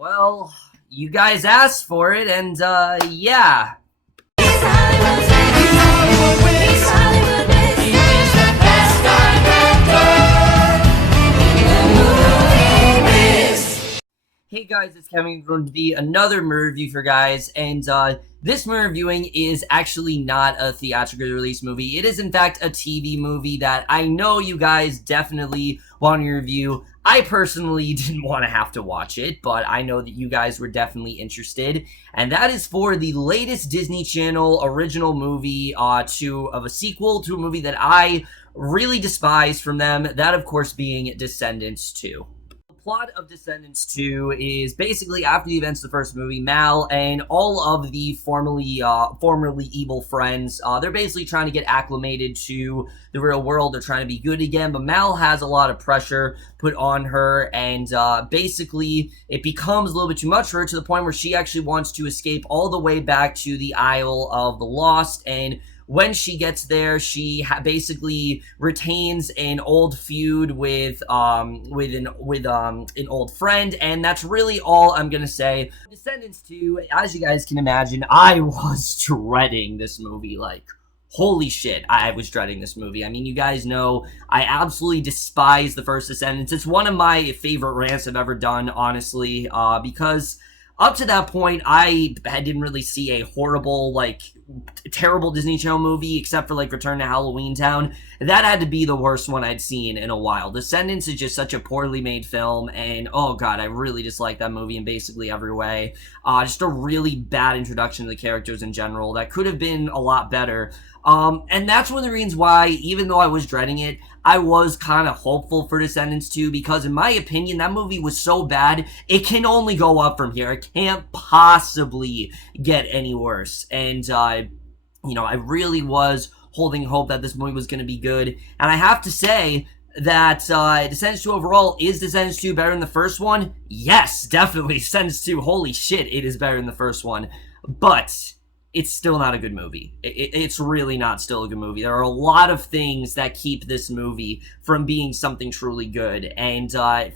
Well, you guys asked for it, and, yeah. Hey guys, it's Kevin, going to be another movie review for guys, and this movie reviewing is actually not a theatrically released movie. It is in fact a TV movie that I know you guys definitely want to review. I personally didn't want to have to watch it, but I know that you guys were definitely interested, and that is for the latest Disney Channel original movie of a sequel to a movie that I really despise from them, that of course being Descendants 2. The plot of Descendants 2 is basically after the events of the first movie, Mal and all of the formerly evil friends, they're basically trying to get acclimated to the real world. They're trying to be good again, but Mal has a lot of pressure put on her, and basically it becomes a little bit too much for her to the point where she actually wants to escape all the way back to the Isle of the Lost. And when she gets there, she basically retains an old feud with an old friend, and that's really all I'm gonna say. Descendants 2, as you guys can imagine, I was dreading this movie. Like, holy shit, I was dreading this movie. I mean, you guys know I absolutely despise the first Descendants. It's one of my favorite rants I've ever done, honestly, because up to that point, I didn't really see a horrible, like, terrible Disney Channel movie, except for, like, Return to Halloween Town. That had to be the worst one I'd seen in a while. Descendants is just such a poorly made film, and, oh god, I really dislike that movie in basically every way. Just a really bad introduction to the characters in general that could have been a lot better. And that's one of the reasons why, even though I was dreading it, I was kind of hopeful for Descendants 2, because in my opinion, that movie was so bad, it can only go up from here. It can't possibly get any worse. And, you know, I really was holding hope that this movie was going to be good. And I have to say that Descendants 2 overall, is Descendants 2 better than the first one? Yes, definitely. Descendants 2, holy shit, it is better than the first one. But it's still not a good movie. It's really not still a good movie. There are a lot of things that keep this movie from being something truly good. And,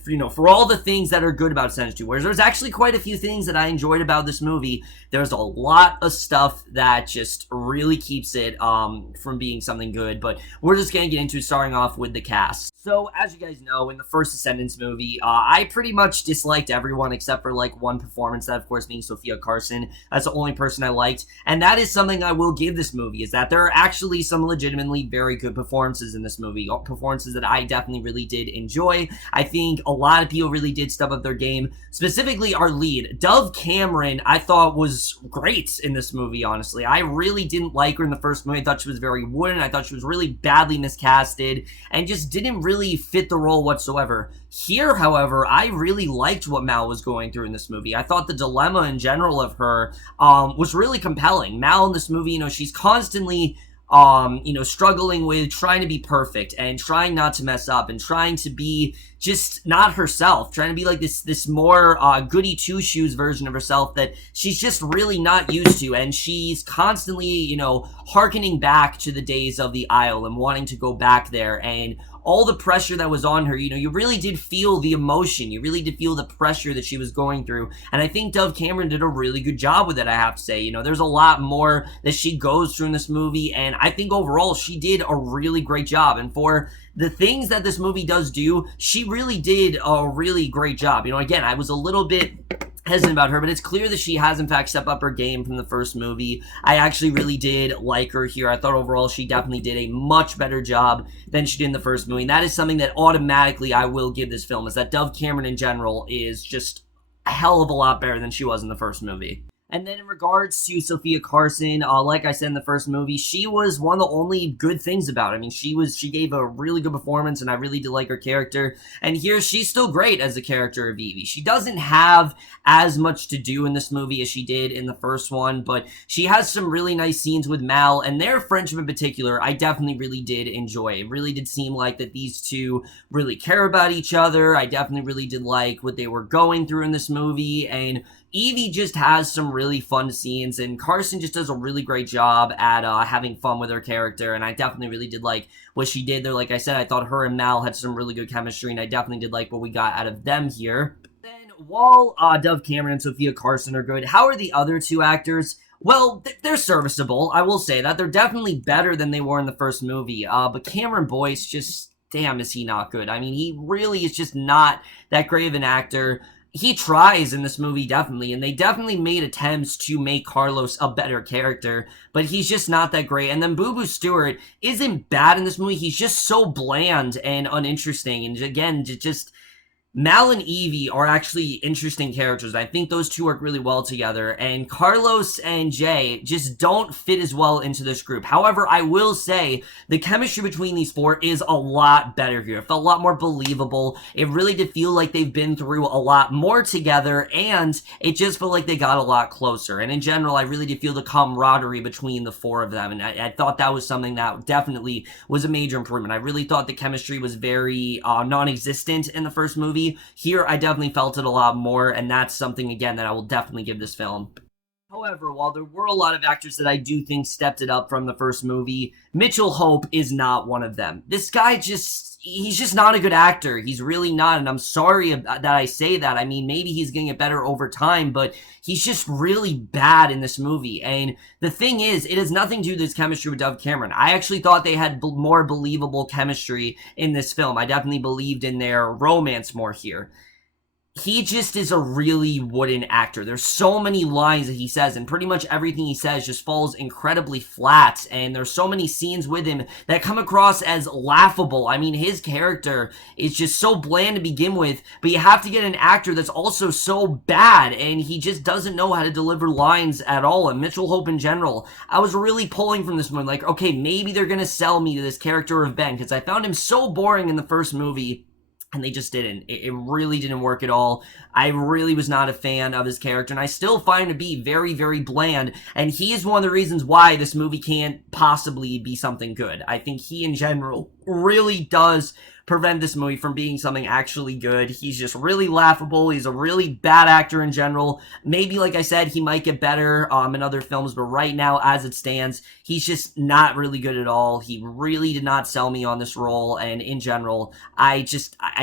you know, for all the things that are good about Descendants 2, whereas there's actually quite a few things that I enjoyed about this movie, there's a lot of stuff that just really keeps it from being something good. But we're just going to get into starting off with the cast. So, as you guys know, in the first Descendants movie, I pretty much disliked everyone except for, like, one performance, that of course being Sofia Carson. That's the only person I liked. And that is something I will give this movie, is that there are actually some legitimately very good performances in this movie. Performances that I definitely really did enjoy. I think a lot of people really did step up their game. Specifically, our lead, Dove Cameron, I thought was great in this movie, honestly. I really didn't like her in the first movie. I thought she was very wooden. I thought she was really badly miscasted and just didn't really fit the role whatsoever. Here, however, I really liked what Mal was going through in this movie. I thought the dilemma in general of her was really compelling. Mal in this movie, you know, she's constantly you know, struggling with trying to be perfect and trying not to mess up and trying to be just not herself, trying to be like this more goody two-shoes version of herself that she's just really not used to, and she's constantly, you know, hearkening back to the days of the Isle and wanting to go back there, and all the pressure that was on her, you know, you really did feel the emotion. You really did feel the pressure that she was going through. And I think Dove Cameron did a really good job with it, I have to say. You know, there's a lot more that she goes through in this movie, and I think overall she did a really great job. And for the things that this movie does do, she really did a really great job. You know, again, I was a little bit hesitant about her, but it's clear that she has in fact stepped up her game from the first movie. I actually really did like her here. I thought overall she definitely did a much better job than she did in the first movie. And that is something that automatically I will give this film, is that Dove Cameron in general is just a hell of a lot better than she was in the first movie. And then in regards to Sofia Carson, like I said in the first movie, she was one of the only good things about it. I mean, she gave a really good performance, and I really did like her character. And here, she's still great as the character of Evie. She doesn't have as much to do in this movie as she did in the first one, but she has some really nice scenes with Mal, and their friendship in particular, I definitely really did enjoy. It really did seem like that these two really care about each other. I definitely really did like what they were going through in this movie, and Evie just has some really fun scenes, and Carson just does a really great job at having fun with her character, and I definitely really did like what she did there. Like I said, I thought her and Mal had some really good chemistry, and I definitely did like what we got out of them here. Then while Dove Cameron and Sofia Carson are good, how are the other two actors? Well, they're serviceable. I will say that they're definitely better than they were in the first movie. But Cameron Boyce, just damn, is he not good? I mean, he really is just not that great of an actor. He tries in this movie, definitely, and they definitely made attempts to make Carlos a better character, but he's just not that great. And then Booboo Stewart isn't bad in this movie. He's just so bland and uninteresting, and again, just Mal and Evie are actually interesting characters. I think those two work really well together, and Carlos and Jay just don't fit as well into this group. However, I will say the chemistry between these four is a lot better here. It felt a lot more believable. It really did feel like they've been through a lot more together, and it just felt like they got a lot closer. And in general, I really did feel the camaraderie between the four of them, and I thought that was something that definitely was a major improvement. I really thought the chemistry was very non-existent in the first movie. Here, I definitely felt it a lot more, and that's something, again, that I will definitely give this film. However, while there were a lot of actors that I do think stepped it up from the first movie, Mitchell Hope is not one of them. This guy he's just not a good actor. He's really not, and I'm sorry that I say that. I mean, maybe he's getting it better over time, but he's just really bad in this movie. And the thing is, it has nothing to do with his chemistry with Dove Cameron. I actually thought they had more believable chemistry in this film. I definitely believed in their romance more here. He just is a really wooden actor. There's so many lines that he says, and pretty much everything he says just falls incredibly flat, and there's so many scenes with him that come across as laughable. I mean, his character is just so bland to begin with, but you have to get an actor that's also so bad, and he just doesn't know how to deliver lines at all. And Mitchell Hope in general, I was really pulling from this one, like, okay, maybe they're gonna sell me to this character of Ben, because I found him so boring in the first movie, and they just didn't. It really didn't work at all. I really was not a fan of his character, and I still find him to be very, very bland, and he is one of the reasons why this movie can't possibly be something good. I think he, in general, really does prevent this movie from being something actually good. He's just really laughable. He's a really bad actor in general. Maybe, like I said, he might get better in other films, but right now, as it stands, he's just not really good at all. He really did not sell me on this role, and in general, I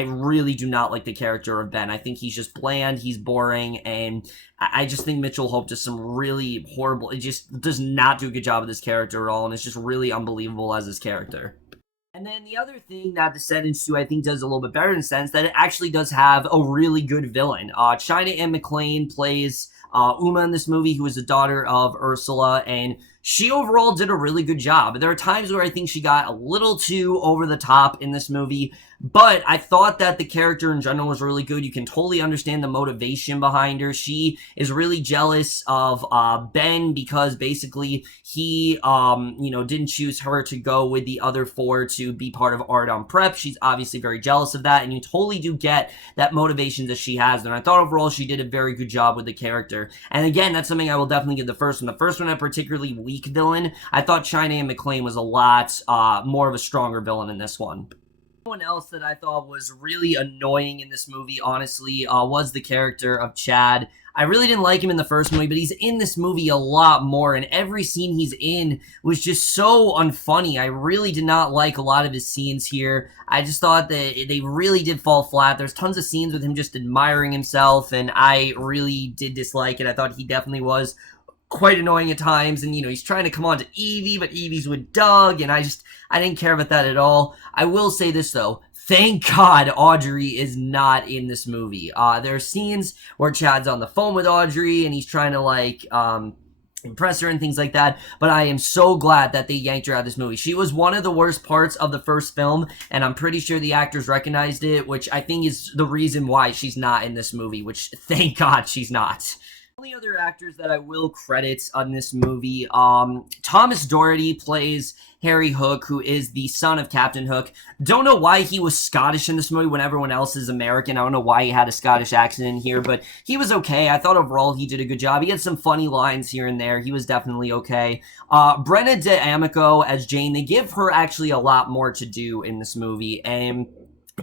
really do not like the character of Ben. I think he's just bland, he's boring, and I just think Mitchell Hope does some really horrible, it just does not do a good job of this character at all, and it's just really unbelievable as his character. And then the other thing that Descendants 2, I think, does a little bit better in the sense that it actually does have a really good villain. China Anne McClain plays Uma in this movie, who is the daughter of Ursula, and she overall did a really good job. There are times where I think she got a little too over the top in this movie, but I thought that the character in general was really good. You can totally understand the motivation behind her. She is really jealous of Ben because basically he, didn't choose her to go with the other four to be part of Ardon Prep. She's obviously very jealous of that, and you totally do get that motivation that she has there. And I thought overall she did a very good job with the character. And again, that's something I will definitely give the first one. The first one, a particularly weak villain. I thought China Anne McClain was a lot more of a stronger villain in this one. Someone else that I thought was really annoying in this movie, honestly, was the character of Chad. I really didn't like him in the first movie, but he's in this movie a lot more, and every scene he's in was just so unfunny. I really did not like a lot of his scenes here. I just thought that they really did fall flat. There's tons of scenes with him just admiring himself, and I really did dislike it. I thought he definitely was quite annoying at times, and he's trying to come on to Evie, but Evie's with Doug, and I didn't care about that at all. I will say this though, thank God Audrey is not in this movie. There are scenes where Chad's on the phone with Audrey, and he's trying to impress her and things like that, but I am so glad that they yanked her out of this movie. She was one of the worst parts of the first film, and I'm pretty sure the actors recognized it, which I think is the reason why she's not in this movie, which thank God she's not. Only other actors that I will credit on this movie, Thomas Doherty plays Harry Hook, who is the son of Captain Hook. Don't know why he was Scottish in this movie when everyone else is American. I don't know why he had a Scottish accent in here, but he was okay. I thought overall he did a good job. He had some funny lines here and there. He was definitely okay. Brenna D'Amico as Jane, they give her actually a lot more to do in this movie, and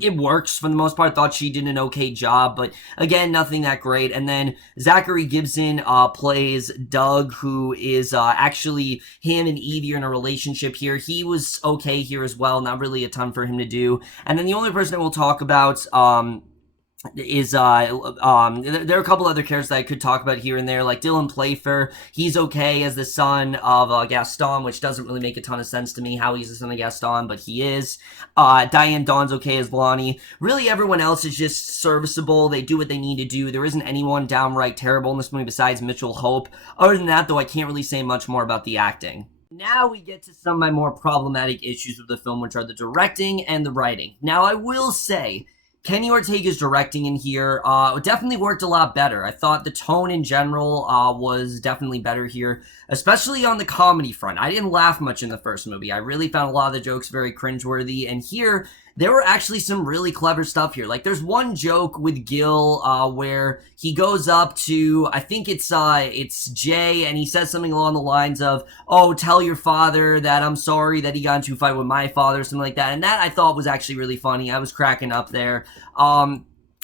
it works for the most part. I thought she did an okay job, but again, nothing that great. And then Zachary Gibson plays Doug, who is actually him and Evie are in a relationship here. He was okay here as well, not really a ton for him to do. And then the only person I will talk about is there are a couple other characters that I could talk about here and there, like Dylan Playfair. He's okay as the son of Gaston, which doesn't really make a ton of sense to me how he's the son of Gaston, but he is. Diane Dawn's okay as Blondie. Really, everyone else is just serviceable. They do what they need to do. There isn't anyone downright terrible in this movie besides Mitchell Hope. Other than that, though, I can't really say much more about the acting. Now we get to some of my more problematic issues with the film, which are the directing and the writing. Now, I will say, Kenny Ortega's directing in here definitely worked a lot better. I thought the tone in general was definitely better here, especially on the comedy front. I didn't laugh much in the first movie. I really found a lot of the jokes very cringeworthy, and here there were actually some really clever stuff here. Like, there's one joke with Gil where he goes up to, I think it's Jay, and he says something along the lines of, "Oh, tell your father that I'm sorry that he got into a fight with my father," or something like that. And that I thought was actually really funny. I was cracking up there.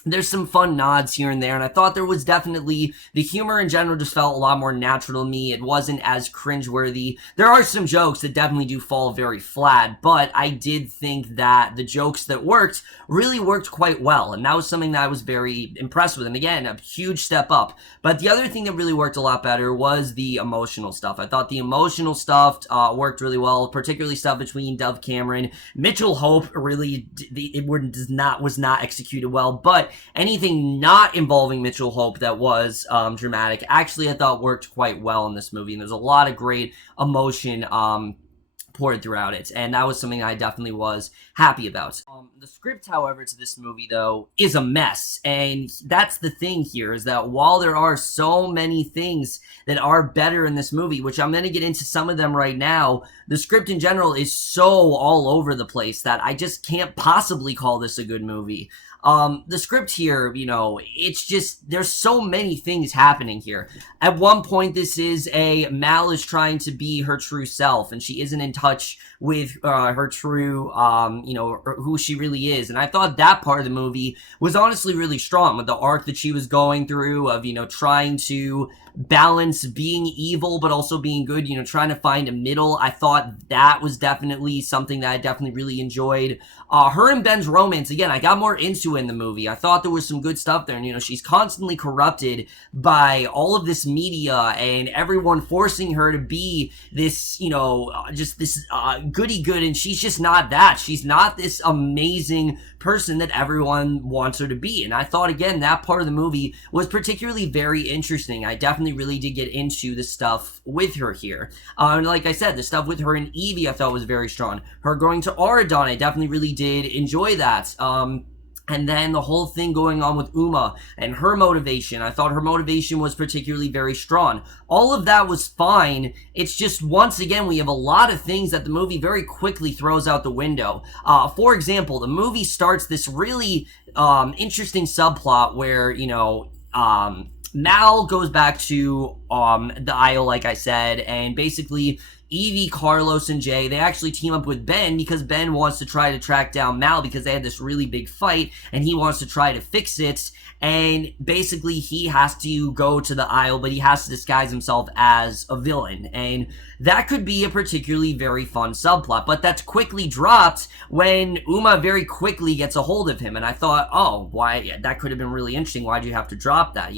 There's some fun nods here and there, and I thought there was definitely, the humor in general just felt a lot more natural to me. It wasn't as cringeworthy. There are some jokes that definitely do fall very flat, but I did think that the jokes that worked really worked quite well, and that was something that I was very impressed with, and again, a huge step up. But the other thing that really worked a lot better was the emotional stuff. I thought the emotional stuff worked really well, particularly stuff between Dove Cameron. Mitchell Hope really, was not executed well, but anything not involving Mitchell Hope that was dramatic, actually I thought worked quite well in this movie, and there's a lot of great emotion poured throughout it, and that was something I definitely was happy about. The script, however, to this movie, though, is a mess, and that's the thing here, is that while there are so many things that are better in this movie, which I'm going to get into some of them right now, the script in general is so all over the place that I just can't possibly call this a good movie. The script here, it's just, there's so many things happening here. At one point, Mal is trying to be her true self, and she isn't in touch with her true, who she really is. And I thought that part of the movie was honestly really strong, with the arc that she was going through of, trying to balance being evil but also being good, trying to find a middle. I thought that was definitely something that I definitely really enjoyed. Her and Ben's romance, again, I got more into in the movie. I thought there was some good stuff there, and she's constantly corrupted by all of this media and everyone forcing her to be this, just this goody good, and she's just not that. She's not this amazing person that everyone wants her to be. And I thought, again, that part of the movie was particularly very interesting. I definitely really did get into the stuff with her here. And like I said, the stuff with her and Evie I thought was very strong. Her going to Oradon, I definitely really did enjoy that. And then the whole thing going on with Uma and her motivation. I thought her motivation was particularly very strong. All of that was fine. It's just, once again, we have a lot of things that the movie very quickly throws out the window. For example, the movie starts this really interesting subplot where, Mal goes back to the Isle, like I said, and basically Evie, Carlos, and Jay, they actually team up with Ben because Ben wants to try to track down Mal because they had this really big fight, and he wants to try to fix it, and basically he has to go to the Isle, but he has to disguise himself as a villain, and that could be a particularly very fun subplot, but that's quickly dropped when Uma very quickly gets a hold of him, and I thought, oh, why, that could have been really interesting. Why do you have to drop that?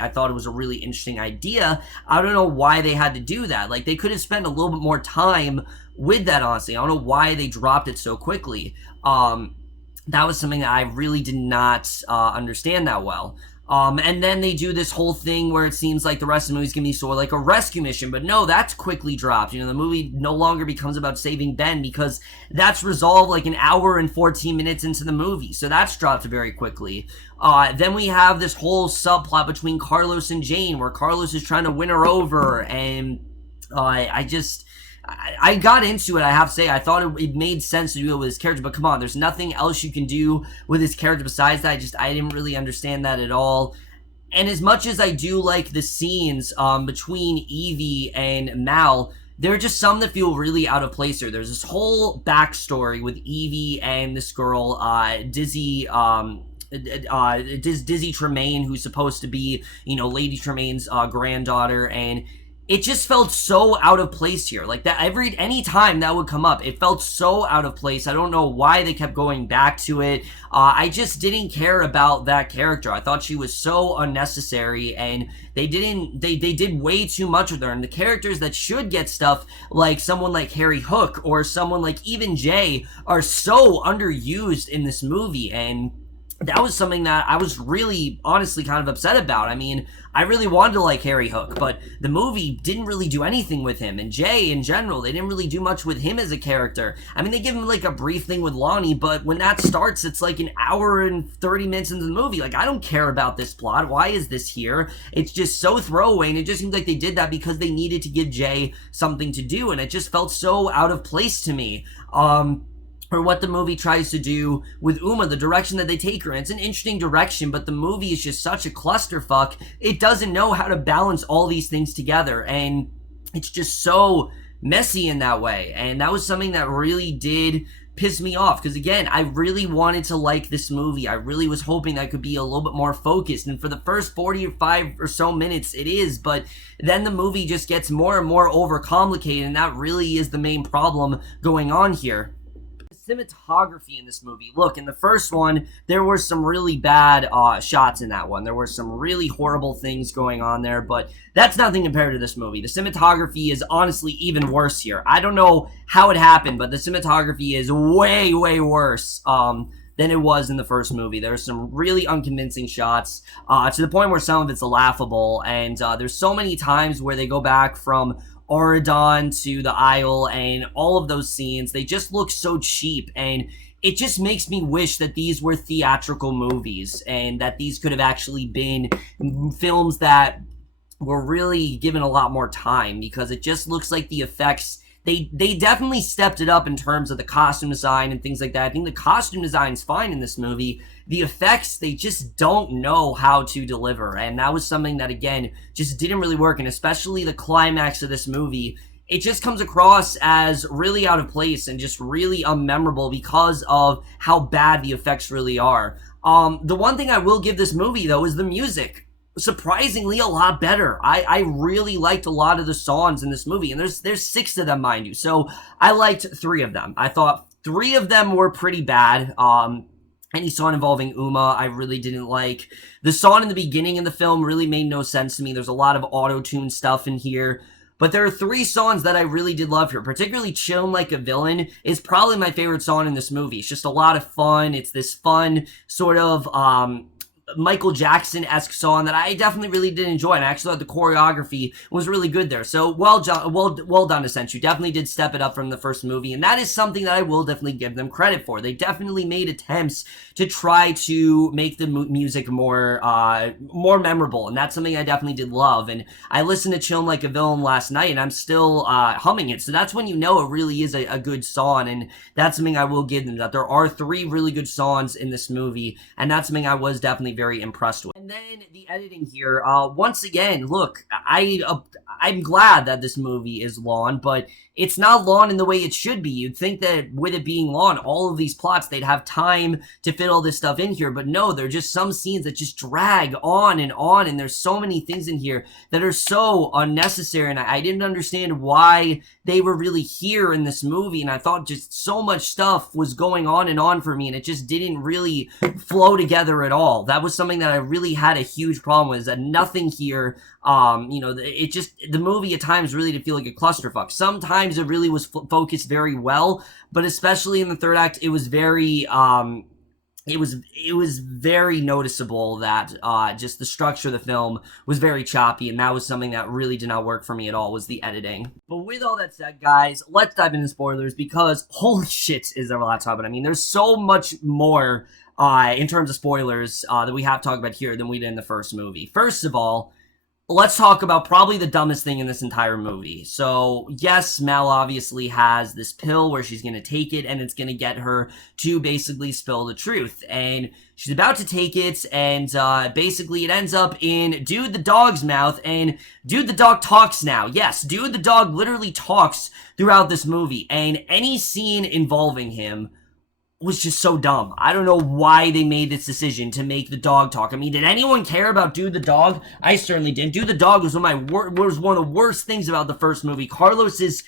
I thought it was a really interesting idea. I don't know why they had to do that. Like, they could have spent a little bit more time with that, honestly. I don't know why they dropped it so quickly. That was something that I really did not understand that well. And then they do this whole thing where it seems like the rest of the movie is going to be sort of like a rescue mission, but no, that's quickly dropped. The movie no longer becomes about saving Ben because that's resolved like an hour and 14 minutes into the movie, so that's dropped very quickly. Then we have this whole subplot between Carlos and Jane where Carlos is trying to win her over, and I got into it, I have to say. I thought it made sense to do it with his character, but come on, there's nothing else you can do with his character besides that. I didn't really understand that at all. And as much as I do like the scenes between Evie and Mal, there are just some that feel really out of place here. There's this whole backstory with Evie and this girl, Dizzy Tremaine, who's supposed to be, Lady Tremaine's granddaughter, and it just felt so out of place here. Like that any time that would come up, it felt so out of place. I don't know why they kept going back to it. I just didn't care about that character. I thought she was so unnecessary, and they did way too much with her. And the characters that should get stuff, like someone like Harry Hook or someone like even Jay, are so underused in this movie, and that was something that I was really, honestly, kind of upset about. I mean, I really wanted to like Harry Hook, but the movie didn't really do anything with him. And Jay, in general, they didn't really do much with him as a character. I mean, they give him, like, a brief thing with Lonnie, but when that starts, it's like an hour and 30 minutes into the movie. Like, I don't care about this plot. Why is this here? It's just so throwaway, and it just seems like they did that because they needed to give Jay something to do, and it just felt so out of place to me. Or what the movie tries to do with Uma, the direction that they take her in. It's an interesting direction, but the movie is just such a clusterfuck. It doesn't know how to balance all these things together, and it's just so messy in that way. And that was something that really did piss me off, because again, I really wanted to like this movie. I really was hoping that I could be a little bit more focused, and for the first 45 or so minutes it is, but then the movie just gets more and more overcomplicated, and that really is the main problem going on here. Cinematography in this movie. Look, in the first one, there were some really bad shots in that one. There were some really horrible things going on there, but that's nothing compared to this movie. The cinematography is honestly even worse here. I don't know how it happened, but the cinematography is way, way worse than it was in the first movie. There's some really unconvincing shots to the point where some of it's laughable, and there's so many times where they go back from Oridon to the Isle, and all of those scenes, they just look so cheap, and it just makes me wish that these were theatrical movies, and that these could have actually been films that were really given a lot more time, because it just looks like the effects, they definitely stepped it up in terms of the costume design and things like that. I think the costume design's fine in this movie. The effects, they just don't know how to deliver, and that was something that, again, just didn't really work, and especially the climax of this movie, it just comes across as really out of place and just really unmemorable because of how bad the effects really are. The one thing I will give this movie, though, is the music. Surprisingly a lot better. I really liked a lot of the songs in this movie, and there's 6 of them, mind you, so I liked 3 of them. I thought 3 of them were pretty bad. Any song involving Uma, I really didn't like. The song in the beginning of the film really made no sense to me. There's a lot of auto-tune stuff in here. But there are 3 songs that I really did love here. Particularly Chillin' Like a Villain is probably my favorite song in this movie. It's just a lot of fun. It's this fun sort of Michael Jackson-esque song that I definitely really did enjoy, and I actually thought the choreography was really good there. So well done, Descendants. You definitely did step it up from the first movie, and that is something that I will definitely give them credit for. They definitely made attempts to try to make the music more memorable, and that's something I definitely did love. And I listened to Chillin' Like a Villain last night, and I'm still humming it, so that's when you know it really is a good song, and that's something I will give them, that there are 3 really good songs in this movie, and that's something I was definitely very impressed with. And then the editing here, once again, look, I'm glad that this movie is long, but it's not long in the way it should be. You'd think that with it being long, all of these plots, they'd have time to fit all this stuff in here, but no, there are just some scenes that just drag on, and there's so many things in here that are so unnecessary, and I didn't understand why they were really here in this movie, and I thought just so much stuff was going on and on for me, and it just didn't really flow together at all. That was something that I really had a huge problem with, is that nothing here, the movie at times really did feel like a clusterfuck. Sometimes it really was focused very well, but especially in the third act, it was very, it was very noticeable that just the structure of the film was very choppy, and that was something that really did not work for me at all, was the editing. But with all that said, guys, let's dive into spoilers, because holy shit is there a lot to talk about. I mean, there's so much more in terms of spoilers that we have to talk about here than we did in the first movie. First of all, let's talk about probably the dumbest thing in this entire movie. So, yes, Mel obviously has this pill where she's going to take it, and it's going to get her to basically spill the truth. And she's about to take it, and basically it ends up in Dude the dog's mouth, and Dude the dog talks now. Yes, Dude the dog literally talks throughout this movie, and any scene involving him was just so dumb. I don't know why they made this decision to make the dog talk. I mean, did anyone care about Dude the Dog? I certainly didn't. Dude the Dog was one of the worst things about the first movie. Carlos's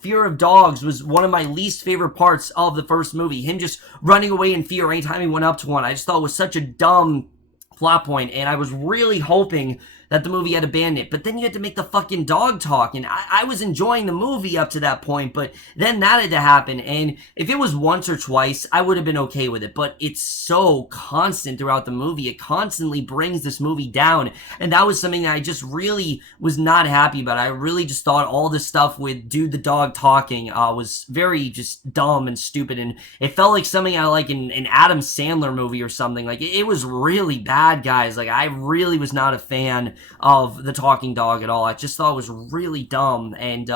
fear of dogs was one of my least favorite parts of the first movie. Him just running away in fear anytime he went up to one. I just thought it was such a dumb plot point, and I was really hoping that the movie had abandoned it, but then you had to make the fucking dog talk, and I was enjoying the movie up to that point, but then that had to happen, and if it was once or twice, I would have been okay with it, but it's so constant throughout the movie. It constantly brings this movie down, and that was something that I just really was not happy about. I really just thought all this stuff with Dude the Dog talking was very just dumb and stupid, and it felt like something I like in an Adam Sandler movie or something. Like, it was really bad, guys. Like, I really was not a fan of the talking dog at all. I just thought it was really dumb, and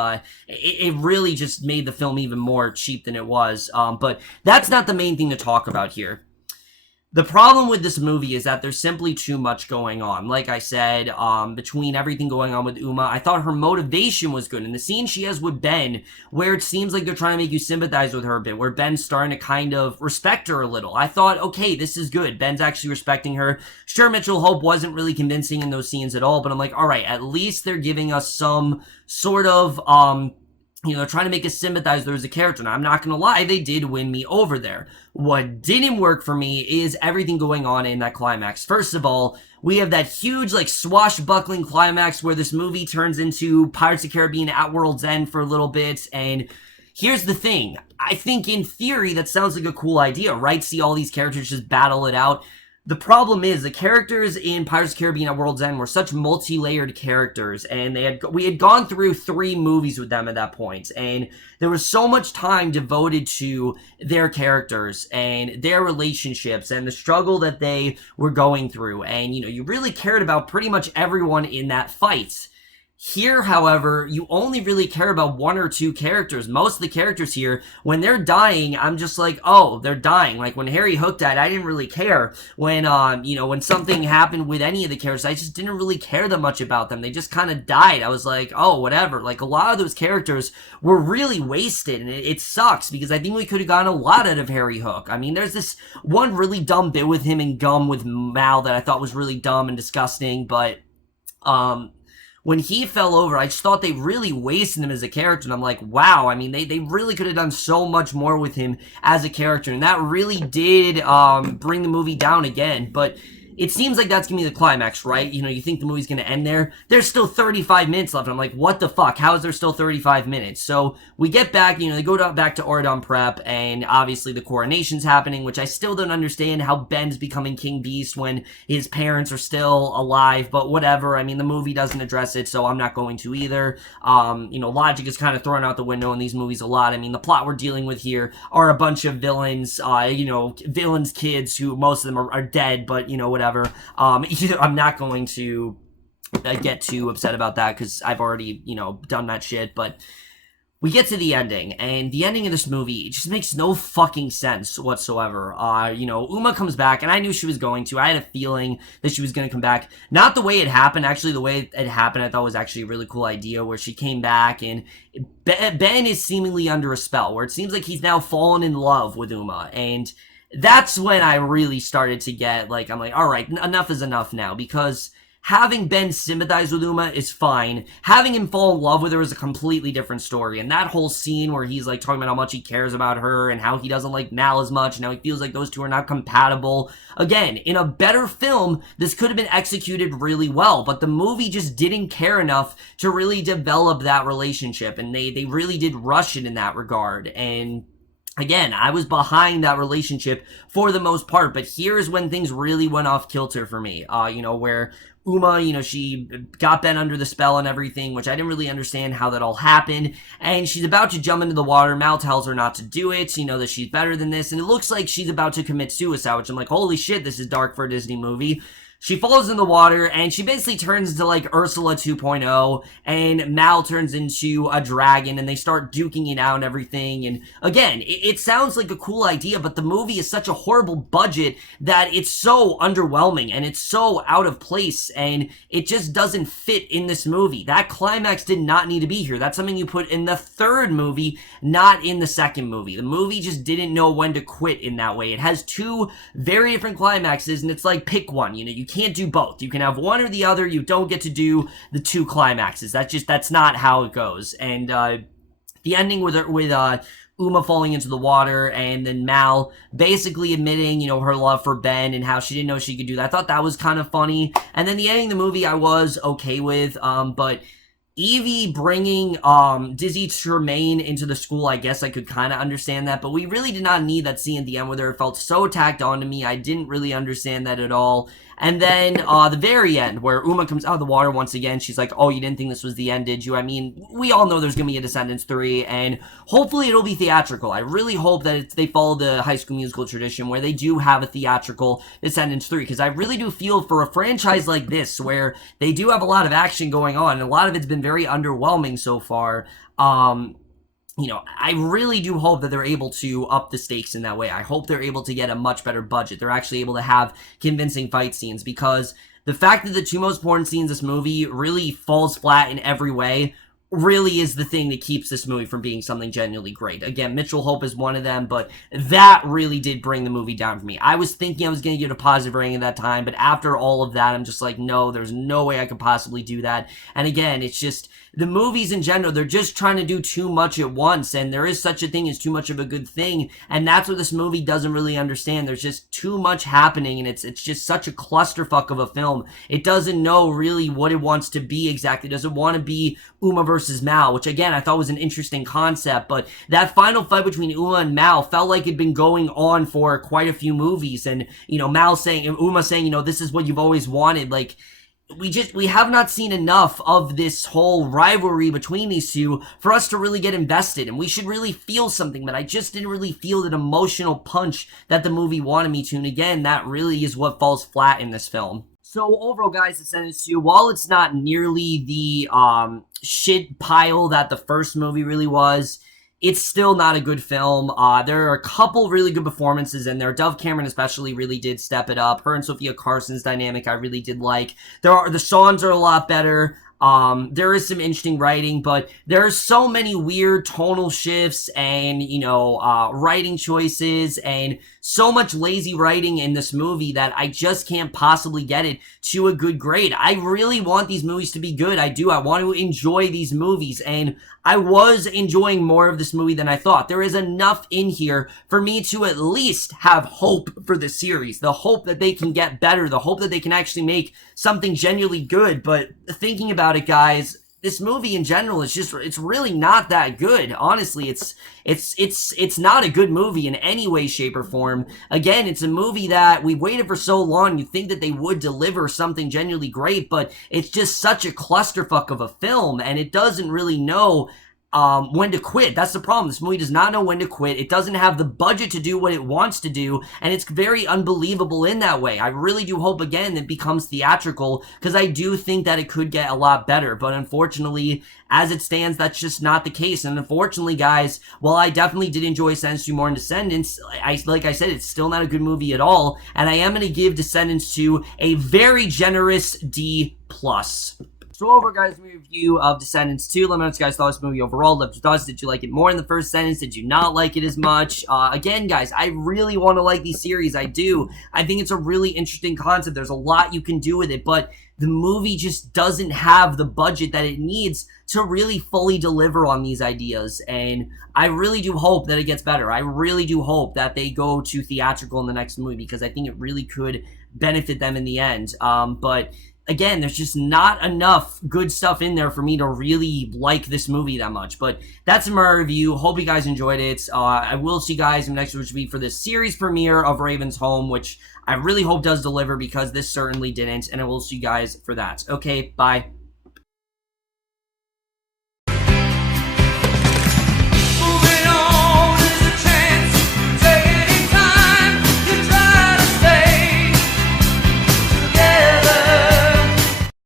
it really just made the film even more cheap than it was. But that's not the main thing to talk about here. The problem with this movie is that there's simply too much going on. Like I said, between everything going on with Uma, I thought her motivation was good. And the scene she has with Ben, where it seems like they're trying to make you sympathize with her a bit, where Ben's starting to kind of respect her a little. I thought, okay, this is good. Ben's actually respecting her. Sure, Mitchell Hope wasn't really convincing in those scenes at all, but I'm like, all right, at least they're giving us some sort of, trying to make us sympathize with her as a character. And I'm not going to lie, they did win me over there. What didn't work for me is everything going on in that climax. First of all, we have that huge, swashbuckling climax where this movie turns into Pirates of the Caribbean at World's End for a little bit. And here's the thing. I think in theory, that sounds like a cool idea, right? See all these characters just battle it out. The problem is the characters in Pirates of the Caribbean at World's End were such multi-layered characters, and we had gone through 3 movies with them at that point, and there was so much time devoted to their characters and their relationships and the struggle that they were going through, and you really cared about pretty much everyone in that fight. Here, however, you only really care about 1 or 2 characters. Most of the characters here, when they're dying, I'm just like, oh, they're dying. Like, when Harry Hook died, I didn't really care. When, when something happened with any of the characters, I just didn't really care that much about them. They just kind of died. I was like, oh, whatever. Like, a lot of those characters were really wasted, and it sucks, because I think we could have gotten a lot out of Harry Hook. I mean, there's this one really dumb bit with him and Gum with Mal that I thought was really dumb and disgusting, but, when he fell over, I just thought they really wasted him as a character, and I'm like, wow, I mean, they really could have done so much more with him as a character, and that really did bring the movie down again, but it seems like that's gonna be the climax, right? You think the movie's gonna end there. There's still 35 minutes left. I'm like, what the fuck? How is there still 35 minutes? So we get back, they go back to Ordon Prep, and obviously the coronation's happening, which I still don't understand how Ben's becoming King Beast when his parents are still alive, but whatever. I mean, the movie doesn't address it, so I'm not going to either. Logic is kind of thrown out the window in these movies a lot. I mean, the plot we're dealing with here are a bunch of villains, villains' kids who most of them are dead, but, whatever. I'm not going to get too upset about that because I've already, done that shit, but we get to the ending, and the ending of this movie, it just makes no fucking sense whatsoever. Uma comes back, and I knew she was going to. I had a feeling that she was going to come back. Not the way it happened. Actually, the way it happened, I thought was actually a really cool idea, where she came back, and Ben is seemingly under a spell, where it seems like he's now fallen in love with Uma, and that's when I really started to get, I'm like, all right, enough is enough now, because having Ben sympathize with Uma is fine. Having him fall in love with her is a completely different story, and that whole scene where he's, talking about how much he cares about her and how he doesn't like Mal as much and how he feels like those two are not compatible. Again, in a better film, this could have been executed really well, but the movie just didn't care enough to really develop that relationship, and they really did rush it in that regard, and again, I was behind that relationship for the most part, but here's when things really went off kilter for me, where Uma, she got Ben under the spell and everything, which I didn't really understand how that all happened, and she's about to jump into the water. Mal tells her not to do it, that she's better than this, and it looks like she's about to commit suicide, which I'm like, holy shit, this is dark for a Disney movie. she falls in the water, and she basically turns into, like, Ursula 2.0, and Mal turns into a dragon, and they start duking it out and everything, and again, it sounds like a cool idea, but the movie is such a horrible budget that it's so underwhelming, and it's so out of place, and it just doesn't fit in this movie. That climax did not need to be here. That's something you put in the third movie, not in the second movie. The movie just didn't know when to quit in that way. It has two very different climaxes, and it's like, pick one. You know, you can't do both. You can have one or the other. You don't get to do the two climaxes. That's not how it goes. And the ending with Uma falling into the water, and then Mal basically admitting, you know, her love for Ben and how she didn't know she could do that. I thought that was kind of funny. And then the ending of the movie I was okay with, but Evie bringing Dizzy Tremaine into the school, I guess I could kind of understand that, but we really did not need that scene at the end with her. It felt so tacked on to me. I didn't really understand that at all. And then the very end, where Uma comes out of the water once again, she's like, oh, you didn't think this was the end, did you? I mean, we all know there's going to be a Descendants 3, and hopefully it'll be theatrical. I really hope that they follow the High School Musical tradition where they do have a theatrical Descendants 3, because I really do feel for a franchise like this, where they do have a lot of action going on, and a lot of it's been very underwhelming so far, you know, I really do hope that they're able to up the stakes in that way. I hope they're able to get a much better budget. They're actually able to have convincing fight scenes, because the fact that the two most important scenes in this movie really falls flat in every way really is the thing that keeps this movie from being something genuinely great. Again, Mitchell Hope is one of them, but that really did bring the movie down for me. I was thinking I was going to give it a positive rating at that time, but after all of that, I'm just like, no, there's no way I could possibly do that. And again, it's just, the movies in general, they're just trying to do too much at once, and there is such a thing as too much of a good thing, and that's what this movie doesn't really understand. There's just too much happening, and it's just such a clusterfuck of a film. It doesn't know really what it wants to be exactly. It doesn't want to be Uma versus Mal, which again, I thought was an interesting concept, but that final fight between Uma and Mal felt like it'd been going on for quite a few movies, and, you know, Uma saying, you know, this is what you've always wanted, like, we have not seen enough of this whole rivalry between these two for us to really get invested, and we should really feel something, but I just didn't really feel that emotional punch that the movie wanted me to, and again, that really is what falls flat in this film. So overall, guys, Descendants 2, while it's not nearly the shit pile that the first movie really was, it's still not a good film. There are a couple really good performances in there. Dove Cameron especially really did step it up. Her and Sofia Carson's dynamic I really did like. The songs are a lot better. There is some interesting writing, but there are so many weird tonal shifts and, you know, writing choices and so much lazy writing in this movie that I just can't possibly get it to a good grade. I really want these movies to be good. I do. I want to enjoy these movies, and I was enjoying more of this movie than I thought. There is enough in here for me to at least have hope for the series. The hope that they can get better. The hope that they can actually make something genuinely good. But thinking about it, guys, this movie in general is just, it's really not that good. Honestly, it's not a good movie in any way, shape, or form. Again, it's a movie that we waited for so long. You think that they would deliver something genuinely great, but it's just such a clusterfuck of a film, and it doesn't really know when to quit. That's the problem. This movie does not know when to quit. It doesn't have the budget to do what it wants to do, and it's very unbelievable in that way. I really do hope, again, it becomes theatrical, because I do think that it could get a lot better, but unfortunately, as it stands, that's just not the case. And unfortunately, guys, while I definitely did enjoy Descendants 2 more than Descendants, like I said, it's still not a good movie at all, and I am going to give Descendants 2 a very generous D+. So over, guys, my review of Descendants 2. Let me know what you guys thought of this movie overall. Left your thoughts. Did you like it more in the first sentence? Did you not like it as much? Again, guys, I really want to like these series. I do. I think it's a really interesting concept. There's a lot you can do with it, but the movie just doesn't have the budget that it needs to really fully deliver on these ideas, and I really do hope that it gets better. I really do hope that they go to theatrical in the next movie, because I think it really could benefit them in the end. But again, there's just not enough good stuff in there for me to really like this movie that much. But that's my review. Hope you guys enjoyed it. I will see you guys in the next review for the series premiere of Raven's Home, which I really hope does deliver, because this certainly didn't. And I will see you guys for that. Okay, bye.